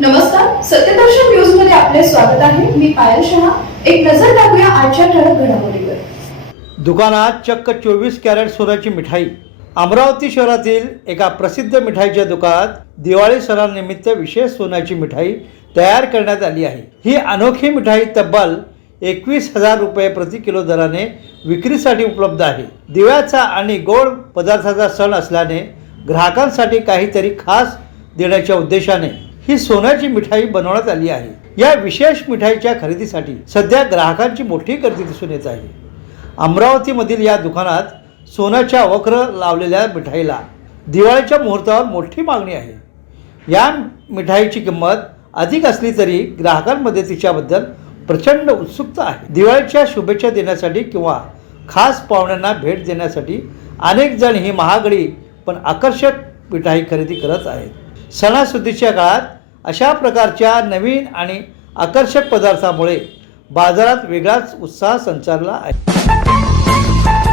नमस्कार सत्यदर्शन न्यूजमध्ये आपले स्वागत आहे. मी पायल शहा. एक नजर टाकूया आजच्या ठळक घडामोडीवर. दुकानात चक्क चोवीस कॅरेट सोन्याची मिठाई. अमरावती शहरातील एका प्रसिद्ध मिठाईच्या दुकानात दिवाळी सणानिमित्त विशेष सोन्याची मिठाई तयार करण्यात आली आहे. ही अनोखी मिठाई तब्बल एकवीस हजार रुपये प्रति किलो दराने विक्रीसाठी उपलब्ध आहे. दिव्याचा आणि गोड पदार्थाचा सण असल्याने ग्राहकांसाठी काहीतरी खास देण्याच्या उद्देशाने ही सोन्याची मिठाई बनवण्यात आली आहे. या विशेष मिठाईच्या खरेदीसाठी सध्या ग्राहकांची मोठी गर्दी दिसून येत आहे. अमरावतीमधील या दुकानात सोन्याच्या वक्र लावलेल्या मिठाईला दिवाळीच्या मुहूर्तावर मोठी मागणी आहे. या मिठाईची किंमत अधिक असली तरी ग्राहकांमध्ये तिच्याबद्दल प्रचंड उत्सुकता आहे. दिवाळीच्या शुभेच्छा देण्यासाठी किंवा खास पाहुण्यांना भेट देण्यासाठी अनेक जण ही महागडी पण आकर्षक मिठाई खरेदी करत आहेत. सणासुदीच्या काळात अशा प्रकारच्या नवीन आणि आकर्षक पदार्थामुळे बाजारात वेगळाच उत्साह संचारला आहे.